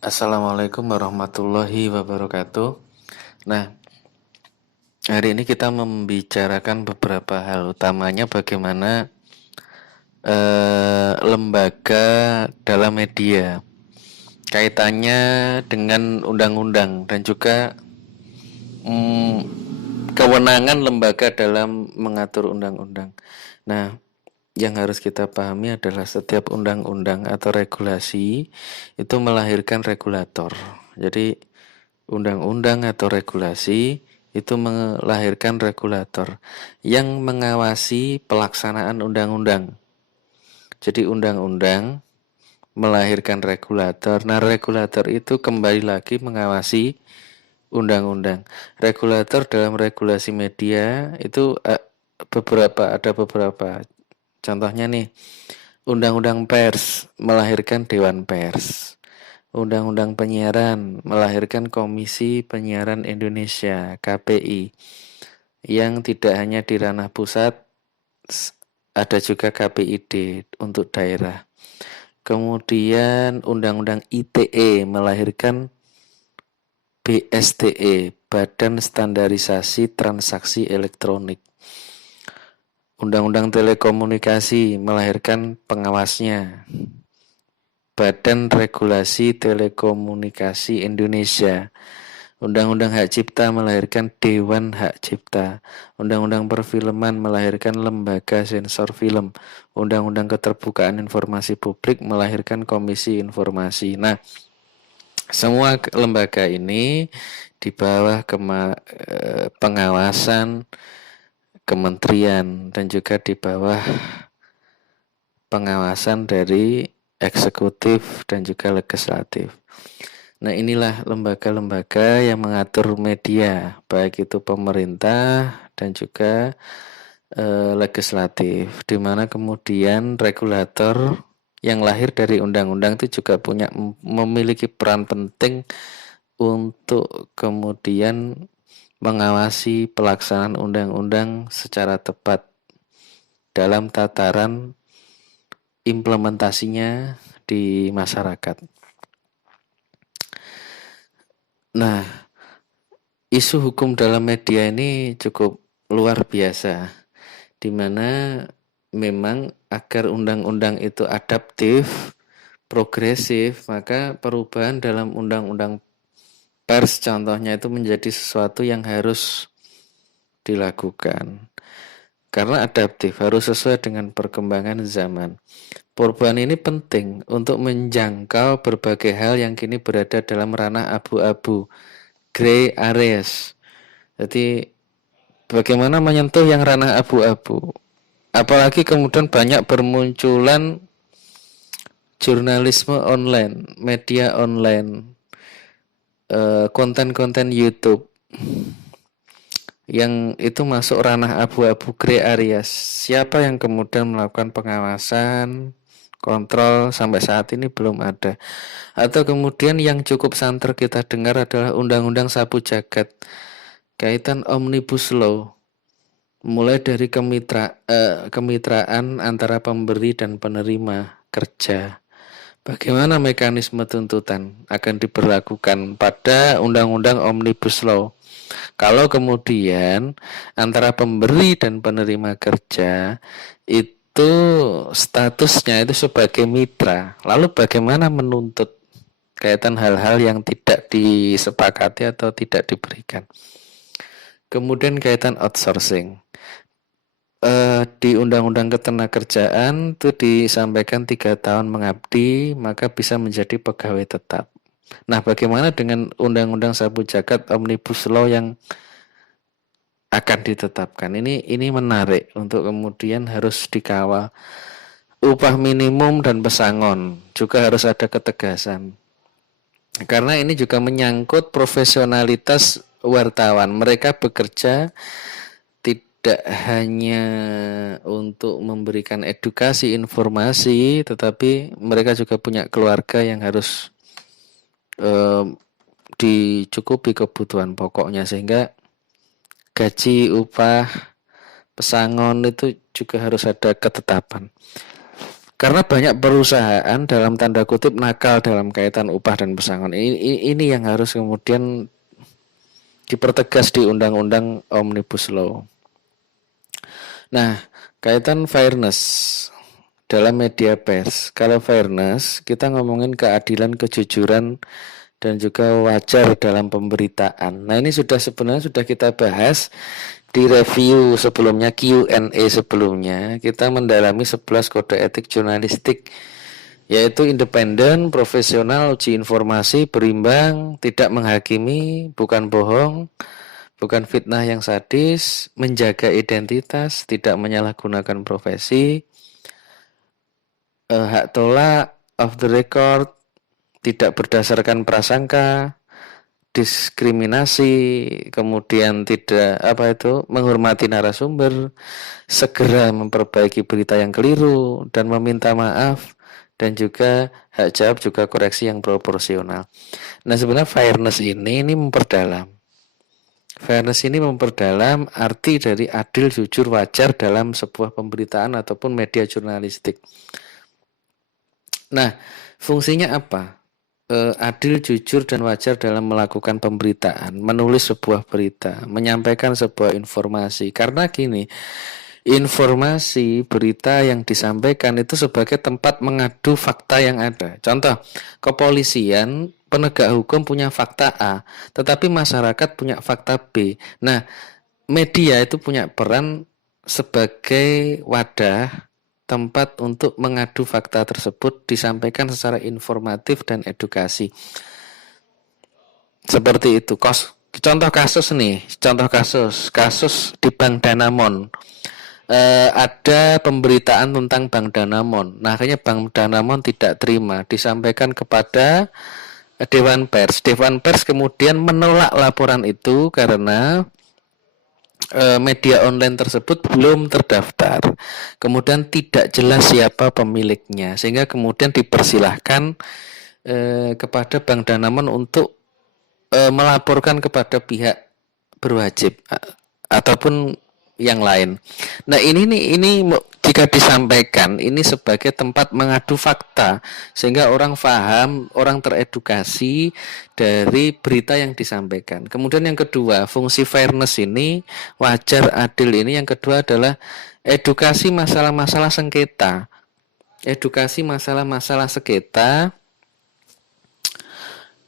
Assalamualaikum warahmatullahi wabarakatuh. Nah, hari ini kita membicarakan beberapa hal, utamanya bagaimana lembaga dalam media, kaitannya dengan undang-undang dan juga mm, kewenangan lembaga dalam mengatur undang-undang. Nah, yang harus kita pahami adalah setiap undang-undang atau regulasi itu melahirkan regulator. Jadi undang-undang atau regulasi itu melahirkan regulator yang mengawasi pelaksanaan undang-undang. Jadi undang-undang melahirkan regulator. Nah, regulator itu kembali lagi mengawasi undang-undang. Regulator dalam regulasi media itu ada beberapa. Contohnya nih, undang-undang pers melahirkan Dewan Pers. Undang-undang penyiaran melahirkan Komisi Penyiaran Indonesia (KPI) yang tidak hanya di ranah pusat, ada juga KPID untuk daerah. Kemudian Undang-undang ITE melahirkan BSTE, Badan Standarisasi Transaksi Elektronik. Undang-undang Telekomunikasi melahirkan pengawasnya, Badan Regulasi Telekomunikasi Indonesia. Undang-undang Hak Cipta melahirkan Dewan Hak Cipta. Undang-undang Perfilman melahirkan Lembaga Sensor Film. Undang-undang Keterbukaan Informasi Publik melahirkan Komisi Informasi. Nah, semua lembaga ini di bawah pengawasan kementerian dan juga di bawah pengawasan dari eksekutif dan juga legislatif. Nah, inilah lembaga-lembaga yang mengatur media, baik itu pemerintah dan juga legislatif, di mana kemudian regulator yang lahir dari undang-undang itu juga memiliki peran penting untuk kemudian mengawasi pelaksanaan undang-undang secara tepat dalam tataran implementasinya di masyarakat. Nah, isu hukum dalam media ini cukup luar biasa, di mana memang agar undang-undang itu adaptif, progresif, maka perubahan dalam undang-undang pers contohnya itu menjadi sesuatu yang harus dilakukan. Karena adaptif, harus sesuai dengan perkembangan zaman. Perubahan ini penting untuk menjangkau berbagai hal yang kini berada dalam ranah abu-abu, gray areas. Jadi bagaimana menyentuh yang ranah abu-abu. Apalagi kemudian banyak bermunculan jurnalisme online, media online, konten-konten YouTube yang itu masuk ranah abu-abu gray areas. Siapa yang kemudian melakukan pengawasan, kontrol sampai saat ini belum ada. Atau kemudian yang cukup santer kita dengar adalah Undang-Undang Sapu Jagat, kaitan Omnibus Law, mulai dari kemitraan antara pemberi dan penerima kerja. Bagaimana mekanisme tuntutan akan diberlakukan pada Undang-Undang Omnibus Law? Kalau kemudian antara pemberi dan penerima kerja itu statusnya itu sebagai mitra, lalu bagaimana menuntut kaitan hal-hal yang tidak disepakati atau tidak diberikan? Kemudian kaitan outsourcing. Di Undang-Undang Ketenagakerjaan itu disampaikan 3 tahun mengabdi maka bisa menjadi pegawai tetap. Nah, bagaimana dengan Undang-Undang Sapu Jagat Omnibus Law yang akan ditetapkan? Ini menarik untuk kemudian harus dikawal. Upah minimum dan pesangon juga harus ada ketegasan. Karena ini juga menyangkut profesionalitas wartawan. Mereka bekerja tidak hanya untuk memberikan edukasi, informasi, tetapi mereka juga punya keluarga yang harus dicukupi kebutuhan pokoknya, sehingga gaji, upah, pesangon itu juga harus ada ketetapan. Karena banyak perusahaan dalam tanda kutip nakal dalam kaitan upah dan pesangon. Ini yang harus kemudian dipertegas di undang-undang Omnibus Law. Nah, kaitan fairness dalam media pers. Kalau fairness, kita ngomongin keadilan, kejujuran, dan juga wajar dalam pemberitaan. Nah, ini sebenarnya sudah kita bahas di review sebelumnya, Q&A sebelumnya. Kita mendalami 11 kode etik jurnalistik, yaitu independen, profesional, uji informasi, berimbang, tidak menghakimi, bukan bohong, bukan fitnah yang sadis, menjaga identitas, tidak menyalahgunakan profesi, hak tolak, off the record, tidak berdasarkan prasangka, diskriminasi, kemudian tidak menghormati narasumber, segera memperbaiki berita yang keliru dan meminta maaf, dan juga hak jawab juga koreksi yang proporsional. Nah, sebenarnya fairness ini memperdalam. Fairness ini memperdalam arti dari adil, jujur, wajar dalam sebuah pemberitaan ataupun media jurnalistik. Nah, fungsinya apa? Adil, jujur, dan wajar dalam melakukan pemberitaan, menulis sebuah berita, menyampaikan sebuah informasi. Karena gini, informasi berita yang disampaikan itu sebagai tempat mengadu fakta yang ada. Contoh, kepolisian, penegak hukum punya fakta A, tetapi masyarakat punya fakta B. Nah, media itu punya peran sebagai wadah, tempat untuk mengadu fakta tersebut disampaikan secara informatif dan edukasi. Seperti itu. Contoh kasus di Bank Danamon. Ada pemberitaan tentang Bank Danamon. Nah, akhirnya Bank Danamon tidak terima, disampaikan kepada Dewan Pers. Dewan Pers kemudian menolak laporan itu karena media online tersebut belum terdaftar, kemudian tidak jelas siapa pemiliknya, sehingga kemudian dipersilahkan kepada Bank Danamon untuk melaporkan kepada pihak berwajib ataupun yang lain. Nah, ini jika disampaikan ini sebagai tempat mengadu fakta, sehingga orang paham, orang teredukasi dari berita yang disampaikan. Kemudian yang kedua, fungsi fairness ini, wajar, adil ini, yang kedua adalah edukasi masalah-masalah sengketa. Edukasi masalah-masalah sengketa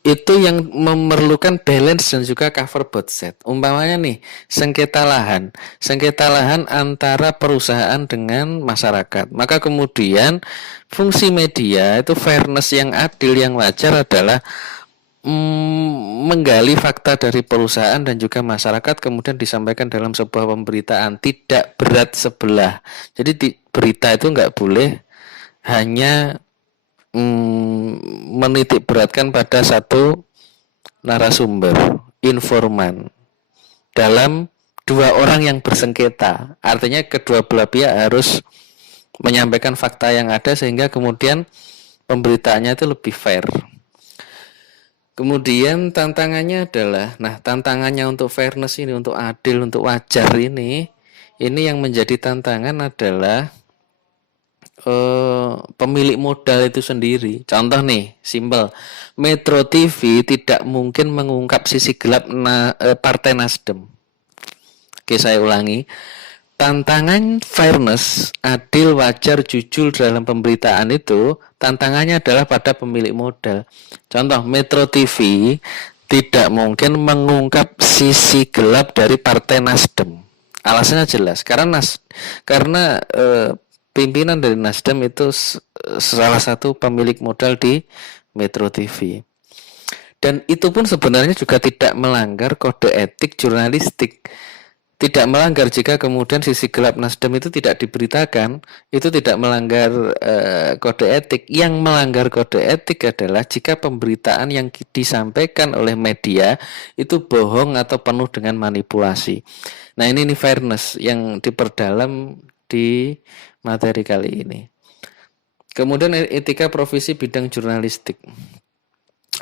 itu yang memerlukan balance dan juga cover both set. Umpamanya nih, sengketa lahan antara perusahaan dengan masyarakat. Maka kemudian fungsi media itu fairness yang adil, yang wajar adalah menggali fakta dari perusahaan dan juga masyarakat, kemudian disampaikan dalam sebuah pemberitaan, tidak berat sebelah. Jadi berita itu nggak boleh hanya menitik beratkan pada satu narasumber, informan, dalam dua orang yang bersengketa. Artinya kedua belah pihak harus menyampaikan fakta yang ada sehingga kemudian pemberitaannya itu lebih fair. Kemudian tantangannya adalah, tantangannya untuk fairness ini, untuk adil, untuk wajar ini yang menjadi tantangan adalah pemilik modal itu sendiri. Contoh nih, simpel, Metro TV tidak mungkin mengungkap sisi gelap Partai Nasdem. Oke, saya ulangi. Tantangan fairness, adil, wajar, jujur dalam pemberitaan itu, tantangannya adalah pada pemilik modal. Contoh, Metro TV tidak mungkin mengungkap sisi gelap dari Partai Nasdem. Alasannya jelas, karena pimpinan dari Nasdem itu salah satu pemilik modal di Metro TV. Dan itu pun sebenarnya juga tidak melanggar kode etik jurnalistik. Tidak melanggar jika kemudian sisi gelap Nasdem itu tidak diberitakan, itu tidak melanggar kode etik. Yang melanggar kode etik adalah jika pemberitaan yang disampaikan oleh media itu bohong atau penuh dengan manipulasi. Nah, ini fairness yang diperdalam di materi kali ini. Kemudian etika profesi bidang jurnalistik.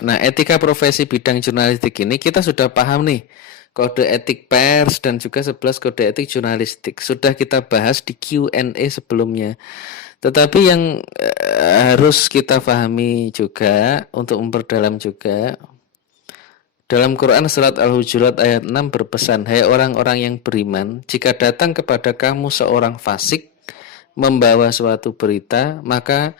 Nah, etika profesi bidang jurnalistik ini kita sudah paham nih, kode etik pers dan juga 11 kode etik jurnalistik. Sudah kita bahas di Q&A sebelumnya. Tetapi yang harus kita pahami juga untuk memperdalam juga, dalam Quran surat Al-Hujurat ayat 6 berpesan, "Hai orang-orang yang beriman, jika datang kepada kamu seorang fasik membawa suatu berita, maka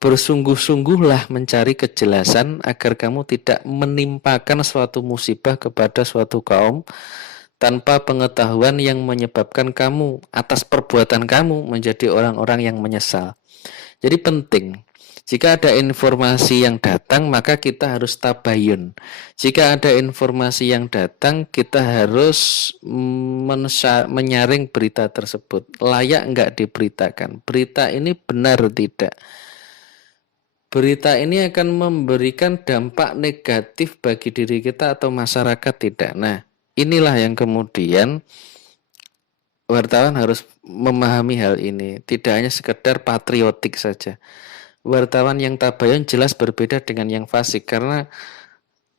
bersungguh-sungguhlah mencari kejelasan agar kamu tidak menimpakan suatu musibah kepada suatu kaum tanpa pengetahuan yang menyebabkan kamu atas perbuatan kamu menjadi orang-orang yang menyesal." Jadi penting, jika ada informasi yang datang maka kita harus tabayun. Jika ada informasi yang datang kita harus menyaring berita tersebut. Layak enggak diberitakan? Berita ini benar tidak? Berita ini akan memberikan dampak negatif bagi diri kita atau masyarakat tidak? Nah, inilah yang kemudian wartawan harus memahami hal ini. Tidak hanya sekedar patriotik saja. Wartawan yang tabayun jelas berbeda dengan yang fasik karena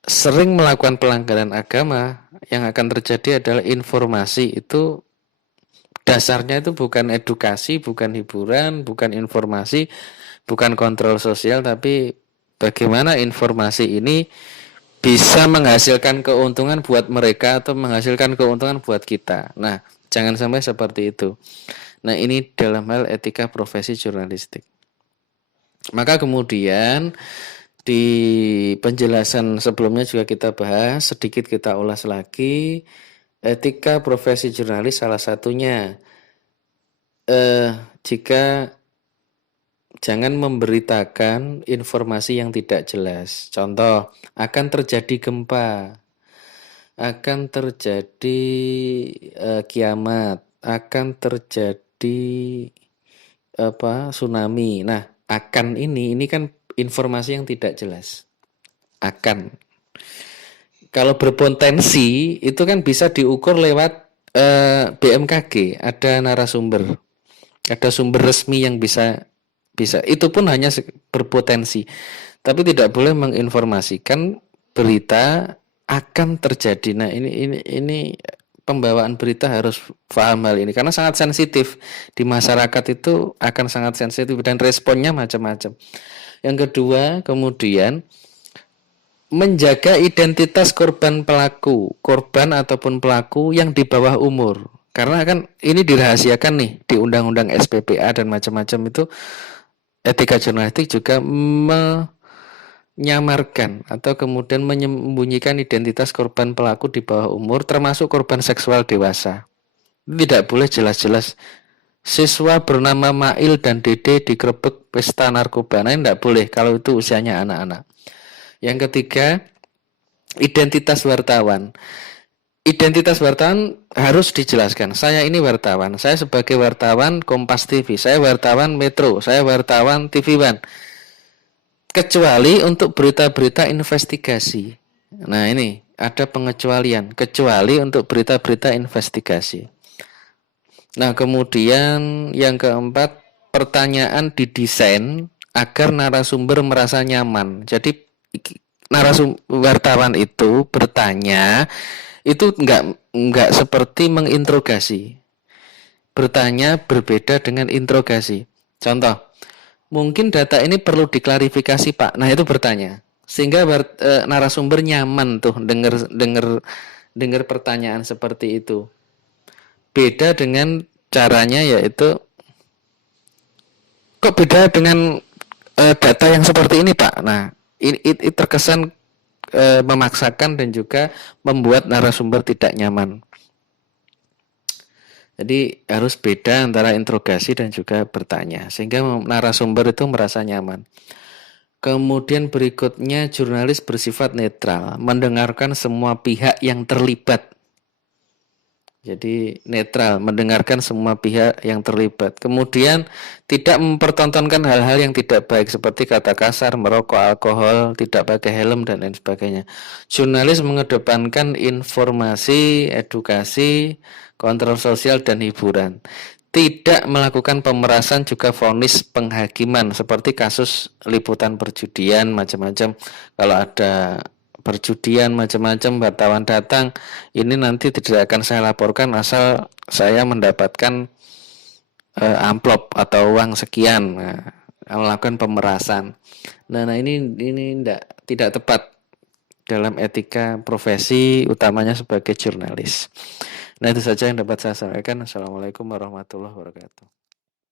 sering melakukan pelanggaran agama. Yang akan terjadi adalah informasi itu dasarnya itu bukan edukasi, bukan hiburan, bukan informasi, bukan kontrol sosial, tapi bagaimana informasi ini bisa menghasilkan keuntungan buat mereka atau menghasilkan keuntungan buat kita. Nah, jangan sampai seperti itu. Nah, ini dalam hal etika profesi jurnalistik. Maka kemudian di penjelasan sebelumnya juga kita bahas, sedikit kita ulas lagi, etika profesi jurnalis salah satunya jika jangan memberitakan informasi yang tidak jelas. Contoh, akan terjadi gempa, akan terjadi kiamat, akan terjadi tsunami. Nah, akan ini kan informasi yang tidak jelas. Akan. Kalau berpotensi itu kan bisa diukur lewat BMKG, ada narasumber. Ada sumber resmi yang bisa itu pun hanya berpotensi. Tapi tidak boleh menginformasikan berita akan terjadi. Nah, ini pembawaan berita harus paham hal ini karena sangat sensitif di masyarakat, itu akan sangat sensitif dan responnya macam-macam. Yang kedua, kemudian menjaga identitas korban ataupun pelaku yang di bawah umur. Karena kan ini dirahasiakan nih di undang-undang SPPA dan macam-macam itu. Etika jurnalistik juga menyamarkan atau kemudian menyembunyikan identitas korban pelaku di bawah umur, termasuk korban seksual dewasa. Tidak boleh jelas-jelas siswa bernama Mail dan Dede digerebek pesta narkoba. Nah, tidak boleh kalau itu usianya anak-anak. Yang ketiga, identitas wartawan. Identitas wartawan harus dijelaskan. Saya ini wartawan. Saya sebagai wartawan Kompas TV. Saya wartawan Metro. Saya wartawan TV One. Kecuali untuk berita-berita investigasi. Nah, ini ada pengecualian. Kecuali untuk berita-berita investigasi. Nah, kemudian yang keempat, pertanyaan didesain agar narasumber merasa nyaman. Jadi narasumber wartawan itu bertanya itu enggak seperti menginterogasi. Bertanya berbeda dengan interogasi. Contoh, mungkin data ini perlu diklarifikasi, Pak. Nah, itu bertanya. Sehingga narasumber nyaman tuh dengar pertanyaan seperti itu. Beda dengan caranya yaitu, kok beda dengan data yang seperti ini, Pak? Nah, ini terkesan memaksakan dan juga membuat narasumber tidak nyaman. Jadi harus beda antara interogasi dan juga bertanya sehingga narasumber itu merasa nyaman. Kemudian berikutnya, jurnalis bersifat netral, mendengarkan semua pihak yang terlibat. Jadi netral, mendengarkan semua pihak yang terlibat. Kemudian tidak mempertontonkan hal-hal yang tidak baik seperti kata kasar, merokok, alkohol, tidak pakai helm dan lain sebagainya. Jurnalis mengedepankan informasi, edukasi, kontrol sosial dan hiburan. Tidak melakukan pemerasan juga vonis penghakiman seperti kasus liputan perjudian macam-macam. Kalau ada perjudian macam-macam, wartawan datang, ini nanti tidak akan saya laporkan asal saya mendapatkan amplop atau uang sekian, melakukan pemerasan. Nah, ini tidak tepat dalam etika profesi, utamanya sebagai jurnalis. Nah, itu saja yang dapat saya sampaikan. Assalamualaikum warahmatullahi wabarakatuh.